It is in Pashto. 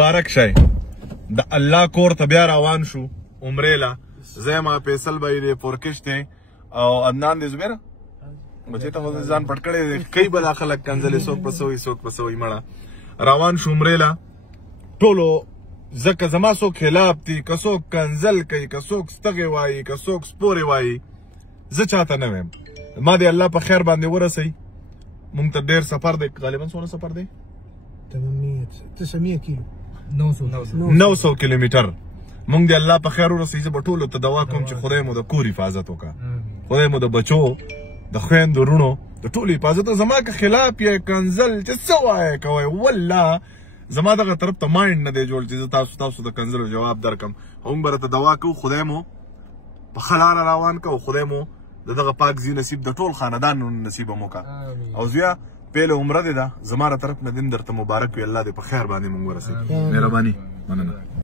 مبارک شئ د الله کور ته بیا روان شو عمرې له. زه یم فیصل بھائی دی پورکش دی او عدنان دی زبیره بچې ته خو ځان پټ کړی دی کوي به دا خلک کنځلې څوک په څه وایي څوک په څه وایي مړه. روان شو عمرې له ټولو ځکه زما څوک خلاف دي که څوک کنځل کوي که څوک ستغې وایي که څوک سپورې وایي زه چاته نه ویم. ما دې الله په خیر باندې ورسوي. مونږ ته ډېر سفر دی غالبا څونه سفر دی 900 کیلو 900 کیلومتر. مونږ دې الله په خیر ورسوي. زه به ټولو ته دعا کوم چې خدای مو د کور حفاظت وکړه خدای مو د بچو د خویندو وروڼو د ټولو حفاظت. زما که خلاف یې کنځل چې څه وایې کوئ والله زما دغه طرف ته مایند نه دی جوړ چې زه تاسو د کنځلو جواب درکم. موږ به راته دعا کوو خدای مو په ښه لاره روان کړه او خدای مو د دغه پاک ځي نصیب د ټول خاندان نصیب مو وکړه. او زویه پیله عمره دې ده زما له طرف نه دین درته مبارک وي. الله دې په خیر باندې موږ ورسوي. مهرباني مننه.